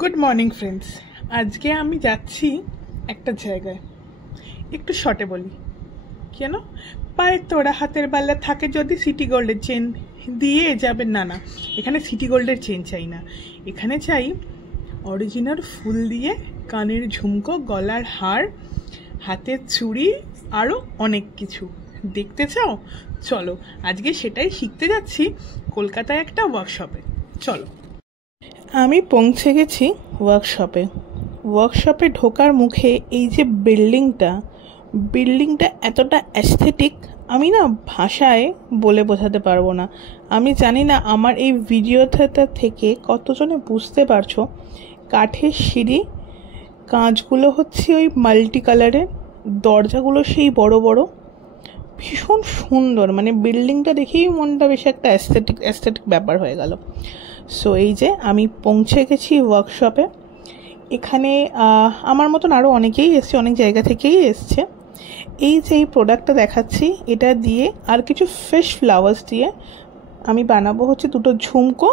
Good morning friends. আজকে আমি যাচ্ছি একটা জায়গায়, একটু শর্টে বলি। কেন? পায়ের তোড়া হাতের বালা থাকে যদি সিটি গোল্ডের চেন দিয়ে যাবেন। না, এখানে সিটি গোল্ডের চেন চাই না, এখানে চাই অরিজিনাল ফুল দিয়ে কানের ঝুমকো, গলার হার, হাতের চুড়ি, আরও অনেক কিছু। দেখতে চাও? চলো, আজকে সেটাই শিখতে যাচ্ছি কলকাতায় একটা ওয়ার্কশপে। চলো। আমি পৌঁছে গেছি ওয়ার্কশপে ঢোকার মুখে এই যে বিল্ডিংটা এতটা অ্যাস্থেটিক, আমি না ভাষায় বলে বোঝাতে পারবো না। আমি জানি না আমার এই ভিডিওটা থেকে কতজনে বুঝতে পারছো। কাঠের সিঁড়ি, কাঁচগুলো হচ্ছে ওই মাল্টি কালারের, দরজাগুলো সেই বড় বড়, ভীষণ সুন্দর। মানে বিল্ডিংটা দেখেই মনটা বেশ একটা অ্যাস্থেটিক ব্যাপার হয়ে গেল। সো এই যে আমি পৌঁছে গেছি ওয়ার্কশপে। এখানে আমার মতন আরও অনেকেই এসছে, অনেক জায়গা থেকেই এসছে। এই যে এই প্রোডাক্টটা দেখাচ্ছি, এটা দিয়ে আর কিছু ফ্রেশ ফ্লাওয়ার্স দিয়ে আমি বানাবো হচ্ছে দুটো ঝুমকো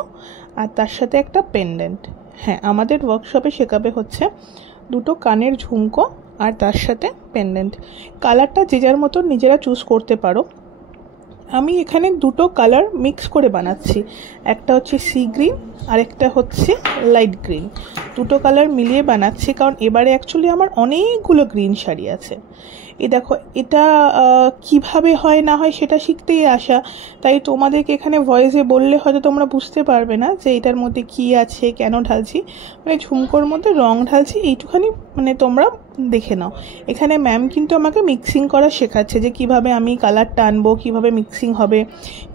আর তার সাথে একটা পেন্ডেন্ট। হ্যাঁ, আমাদের ওয়ার্কশপে শেখাবে হচ্ছে দুটো কানের ঝুমকো আর তার সাথে পেন্ডেন্ট। কালারটা যে যার মতো নিজেরা চুজ করতে পারো। আমি এখানে দুটো কালার মিক্স করে বানাচ্ছি, একটা হচ্ছে সি গ্রিন আর একটা হচ্ছে লাইট গ্রিন। দুটো কালার মিলিয়ে বানাচ্ছি কারণ এবারে অ্যাকচুয়ালি আমার অনেকগুলো গ্রিন শাড়ি আছে। এই দেখো, এটা কিভাবে হয় না হয় সেটা শিখতেই আসা, তাই তোমাদেরকে এখানে ভয়েসে বললে হয়তো তোমরা বুঝতে পারবে না যে এটার মধ্যে কি আছে, কেন ঢালছি। মানে ঝুমকোর মধ্যে রং ঢালছি এইটুখানি, মানে তোমরা দেখে নাও। এখানে ম্যাম কিন্তু আমাকে মিক্সিং করা শেখাচ্ছে যে কিভাবে আমি কালারটা আনবো, কিভাবে মিক্সিং হবে,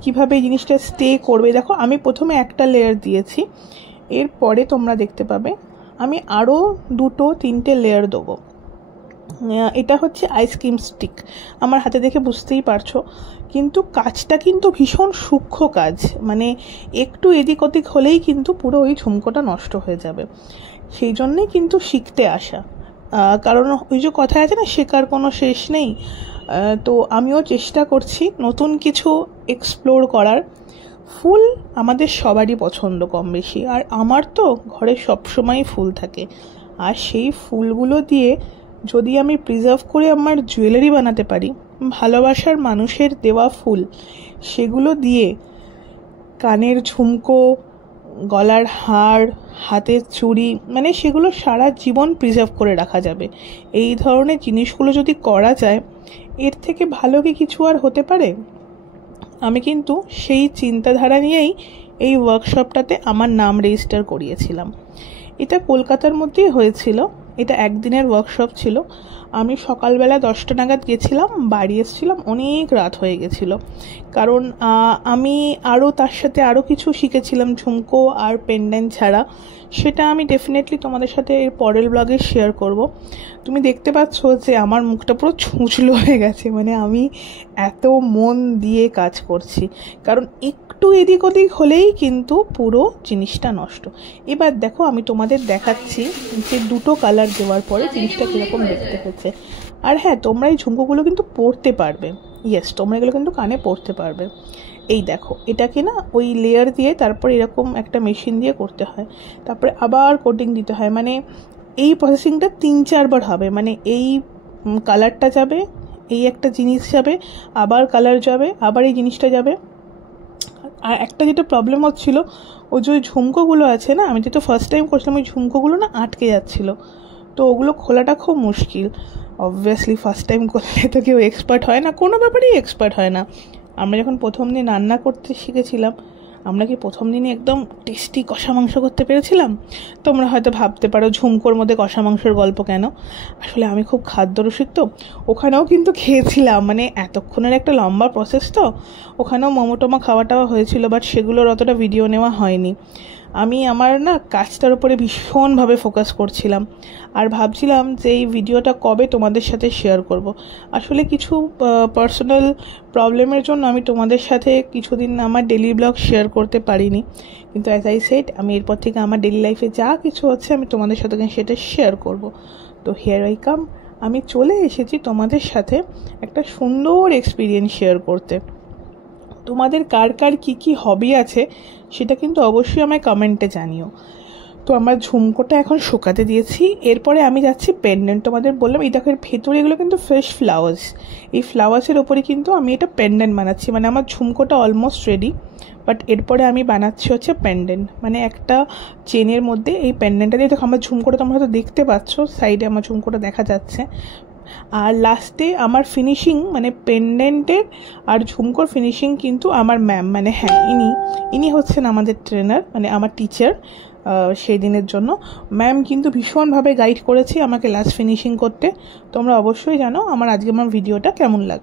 কিভাবে এই জিনিসটা স্টে করবে। দেখো, আমি প্রথমে একটা লেয়ার দিয়েছি, এরপরে তোমরা দেখতে পাবে আমি আরও 2-3টে লেয়ার দেবো। এটা হচ্ছে আইসক্রিম স্টিক, আমার হাতে দেখে বুঝতেই পারছো, কিন্তু কাজটা কিন্তু ভীষণ সূক্ষ্ম কাজ। মানে একটু এদিক ওদিক হলেই কিন্তু পুরো ওই ঝুমকোটা নষ্ট হয়ে যাবে। সেই জন্যেই কিন্তু শিখতে আসা, কারণ ওই যে কথা আছে না, শেখার কোনো শেষ নেই। তো আমিও চেষ্টা করছি নতুন কিছু এক্সপ্লোর করার। ফুল আমাদের সবারই পছন্দ কম বেশি, আর আমার তো ঘরে সবসময় ফুল থাকে। আর সেই ফুলগুলো দিয়ে যদি আমি প্রিজার্ভ করে আমার জুয়েলারি বানাতে পারি, ভালোবাসার মানুষের দেওয়া ফুল, সেগুলো দিয়ে কানের ঝুমকো, গলার হার, হাতের চুড়ি, মানে সেগুলো সারা জীবন প্রিজার্ভ করে রাখা যাবে। এই ধরনের জিনিসগুলো যদি করা যায়, এর থেকে ভালো কি কিছু আর হতে পারে? আমি কিন্তু সেই চিন্তাধারা নিয়েই এই ওয়ার্কশপটাতে আমার নাম রেজিস্টার করিয়েছিলাম। এটা কলকাতার মধ্যেই হয়েছিল, এটা একদিনের ওয়ার্কশপ ছিল। আমি সকালবেলা 10টা নাগাদ গেছিলাম, বাড়ি এসেছিলাম অনেক রাত হয়ে গেছিলো। কারণ আমি আরও তার সাথে আরও কিছু শিখেছিলাম ঝুমকো আর পেন্ডেন্ট ছাড়া। সেটা আমি ডেফিনেটলি তোমাদের সাথে এর পরের ব্লগে শেয়ার করব। তুমি দেখতে পাচ্ছ যে আমার মুখটা পুরো ছুঁচলো হয়ে গেছে, মানে আমি এত মন দিয়ে কাজ করছি, কারণ একটু এদিক ওদিক হলেই কিন্তু পুরো জিনিসটা নষ্ট। এবার দেখো, আমি তোমাদের দেখাচ্ছি যে দুটো কালার দেওয়ার পরে জিনিসটা কীরকম দেখতে হচ্ছে। আর হ্যাঁ, তোমরা এই ঝুমকোগুলো কিন্তু পরতে পারবে। ইয়েস, তোমরা এগুলো কিন্তু কানে পরতে পারবে। এই দেখো, এটাকে না ওই লেয়ার দিয়ে তারপর এরকম একটা মেশিন দিয়ে করতে হয়, তারপরে আবার কোটিং দিতে হয়। মানে এই প্রসেসিংটা 3-4 বার হবে। মানে এই কালারটা যাবে, এই একটা জিনিস যাবে, আবার কালার যাবে, আবার এই জিনিসটা যাবে। আর একটা যেটা প্রবলেম হচ্ছিল, ওই যে ওই ঝুমকোগুলো আছে না, আমি যেটা ফার্স্ট টাইম করছিলাম, ওই ঝুমকোগুলো না আটকে যাচ্ছিলো, তো ওগুলো খোলাটা খুব মুশকিল। অবভিয়াসলি ফার্স্ট টাইম করলে তো কেউ এক্সপার্ট হয় না, কোনো ব্যাপারেই এক্সপার্ট হয় না। আমরা যখন প্রথম দিন রান্না করতে শিখেছিলাম, আমরা কি প্রথম দিনই একদম টেস্টি কষা মাংস করতে পেরেছিলাম? তোমরা হয়তো ভাবতে পারো ঝুমকোর মধ্যে কষা মাংসের গল্প কেন? আসলে আমি খুব খাদ্যরসিক, তো ওখানেও কিন্তু খেয়েছিলাম। মানে এতক্ষণের একটা লম্বা প্রসেস, তো ওখানেও মোমো টোমো খাওয়াটাও হয়েছিল, বাট সেগুলোর অতটা ভিডিও নেওয়া হয়নি। আমি আমার না কাজটার উপরে ভীষণভাবে ফোকাস করছিলাম, আর ভাবছিলাম যে এই ভিডিওটা কবে তোমাদের সাথে শেয়ার করব। আসলে কিছু পার্সোনাল প্রবলেমের জন্য আমি তোমাদের সাথে কিছুদিন আমার ডেলি ব্লগ শেয়ার করতে পারিনি, কিন্তু অ্যাজ আই সেড, আমি এরপর থেকে আমার ডেলি লাইফে যা কিছু হচ্ছে আমি তোমাদের সাথে সেটা শেয়ার করব। তো হিয়ার আই কাম, আমি চলে এসেছি তোমাদের সাথে একটা সুন্দর এক্সপিরিয়েন্স শেয়ার করতে। তোমাদের কার কার কী কী হবি আছে সেটা কিন্তু অবশ্যই আমায় কমেন্টে জানিও। তো আমার ঝুমকোটা এখন শুকাতে দিয়েছি। এরপরে আমি যাচ্ছি পেন্ডেন্ট। তোমাদের বললাম এই দেখো এর ভেতরে এগুলো কিন্তু ফ্রেশ ফ্লাওয়ার্স, এই ফ্লাওয়ার্সের ওপরে কিন্তু আমি এটা পেন্ডেন্ট বানাচ্ছি। মানে আমার ঝুমকোটা অলমোস্ট রেডি, বাট এরপরে আমি বানাচ্ছি হচ্ছে পেন্ডেন্ট, মানে একটা চেনের মধ্যে এই পেন্ডেন্টটা দিয়ে। দেখো আমার ঝুমকোটা তোমরা হয়তো দেখতে পাচ্ছ, সাইডে আমার ঝুমকোটা দেখা যাচ্ছে। আর লাস্টে আমার ফিনিশিং মানে পেন্ডেন্টের আর ঝুমকোর ফিনিশিং কিন্তু আমার ম্যাম, মানে হ্যাঁ ইনি হচ্ছেন আমাদের ট্রেনার, মানে আমার টিচার সেই দিনের জন্য। ম্যাম কিন্তু ভীষণভাবে গাইড করেছে আমাকে লাস্ট ফিনিশিং করতে। তোমরা অবশ্যই জানো আমার ভিডিওটা কেমন লাগে।